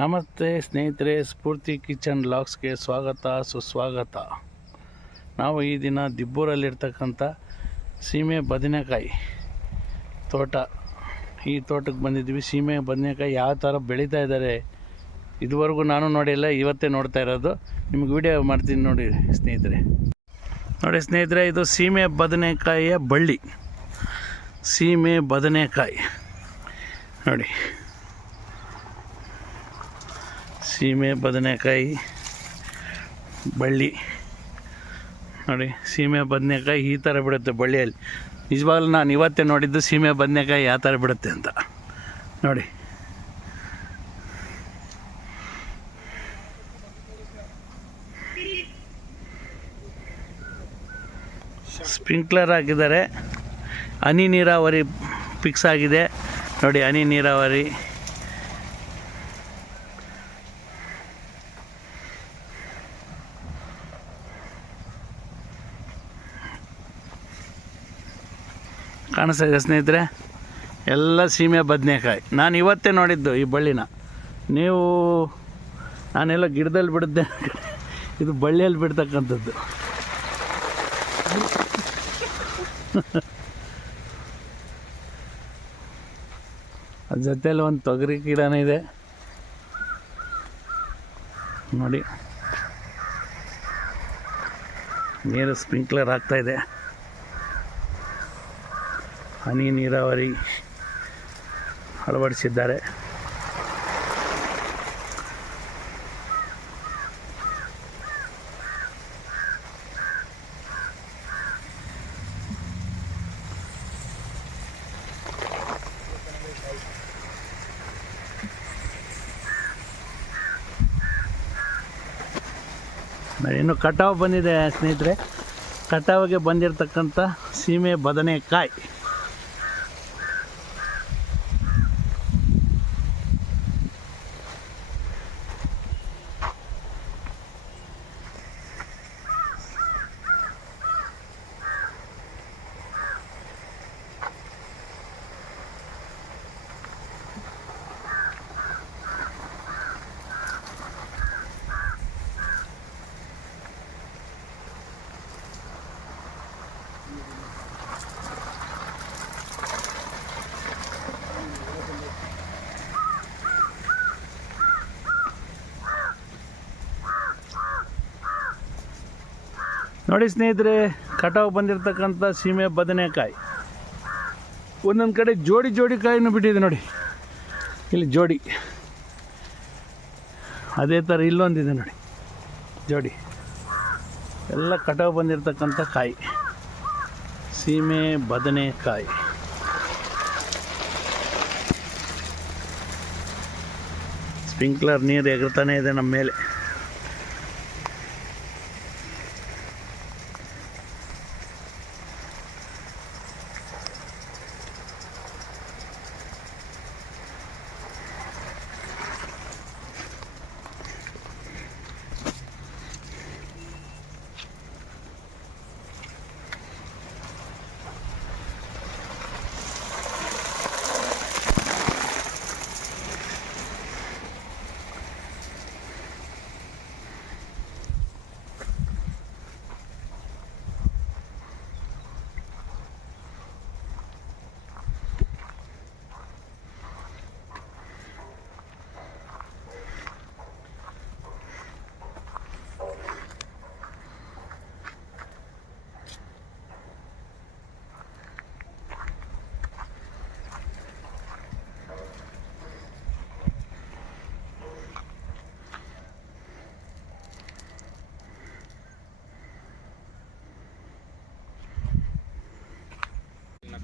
ನಮಸ್ತೆ ಸ್ನೇಹಿತರೆ, ಸ್ಫೂರ್ತಿ ಕಿಚನ್ ಲಾಕ್ಸ್ಗೆ ಸ್ವಾಗತ, ಸುಸ್ವಾಗತ. ನಾವು ಈ ದಿನ ದಿಬ್ಬೂರಲ್ಲಿರ್ತಕ್ಕಂಥ ಸೀಮೆ ಬದನೆಕಾಯಿ ತೋಟ. ಈ ತೋಟಕ್ಕೆ ಬಂದಿದ್ವಿ ಸೀಮೆ ಬದನೆಕಾಯಿ ಯಾವ ಥರ ಬೆಳೀತಾ ಇದ್ದಾರೆ ಇದುವರೆಗೂ ನಾನು ನೋಡಿಲ್ಲ, ಇವತ್ತೇ ನೋಡ್ತಾ ಇರೋದು. ನಿಮ್ಗೆ ವಿಡಿಯೋ ಮಾಡ್ತೀನಿ ನೋಡಿ ಸ್ನೇಹಿತರೆ. ನೋಡಿ ಸ್ನೇಹಿತರೆ, ಇದು ಸೀಮೆ ಬದನೆಕಾಯಿಯ ಬಳ್ಳಿ. ಸೀಮೆ ಬದನೆಕಾಯಿ. ನೋಡಿ. ಸೀಮೆ, ಬದನೆಕಾಯಿ, ಬಳ್ಳಿ. ನೋಡಿ, ಸೀಮೆ, ಬದನೆಕಾಯಿ ಈ ಥರ ಬಿಡುತ್ತೆ ಬಳ್ಳಿಯಲ್ಲಿ. ನಿಜವಾಗ್ಲೂ ನಾನು ಇವತ್ತೇ ನೋಡಿದ್ದು ಸೀಮೆ, ಬದನೆಕಾಯಿ ಯಾವ ಥರ ಬಿಡುತ್ತೆ ಅಂತ. ನೋಡಿ. ಸ್ಪ್ರಿಂಕ್ಲರ್ ಹಾಕಿದ್ದಾರೆ. ಹನಿ ನೀರಾವರಿ ಫಿಕ್ಸ್ ಆಗಿದೆ. ನೋಡಿ, ಹನಿ ನೀರಾವರಿ. ಕಾಣಿಸ್ತಾ ಇದೆ ಸ್ನೇಹಿತರೆ. ಎಲ್ಲ ಸೀಮೆ ಬದನೆಕಾಯಿ. ನಾನು ಇವತ್ತೇ ನೋಡಿದ್ದು ಈ ಬಳ್ಳಿನ. ನೀವು ನಾನೆಲ್ಲ ಗಿಡದಲ್ಲಿ ಬಿಡಿದ್ದೆ ಇದು ಬಳ್ಳಿಯಲ್ಲಿ ಬಿಡ್ತಕ್ಕಂಥದ್ದು. ಅದ್ರ ಜೊತೆಯಲ್ಲಿ ಒಂದು ತೊಗರಿ ಗಿಡನೂ ಇದೆ. ನೋಡಿ. ನೀರು ಸ್ಪ್ರಿಂಕ್ಲರ್ ಆಗ್ತಾ ಇದೆ. ಹನಿ ನೀರಾವರಿ ಅಳವಡಿಸಿದ್ದಾರೆ. ಇನ್ನು ಕಟಾವು ಬಂದಿದೆ ಸ್ನೇಹಿತರೆ. ಕಟಾವಿಗೆ ಬಂದಿರತಕ್ಕಂಥ ಸೀಮೆ ಬದನೆಕಾಯಿ. ನೋಡಿ ಸ್ನೇಹಿತರೆ, ಕಟಾವು ಬಂದಿರತಕ್ಕಂಥ ಸೀಮೆ ಬದನೆಕಾಯಿ. ಒಂದೊಂದು ಕಡೆ ಜೋಡಿ ಜೋಡಿ ಕಾಯಿನೂ ಬಿಟ್ಟಿದೆ ನೋಡಿ. ಇಲ್ಲಿ ಜೋಡಿ. ಅದೇ ಥರ ಇಲ್ಲೊಂದಿದೆ ನೋಡಿ. ಜೋಡಿ. ಎಲ್ಲ ಕಟಾವು ಬಂದಿರತಕ್ಕಂಥ ಕಾಯಿ. ಸೀಮೆ ಬದನೆಕಾಯಿ. ಸ್ಪ್ರಿಂಕ್ಲರ್ ನೀರು ಎಗರ್ತಾನೆ ಇದೆ ನಮ್ಮ ಮೇಲೆ.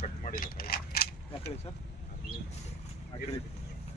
ಕಟ್ ಮಾಡಿಲ್ಲ ಯಾಕಡೆ ಸರ್?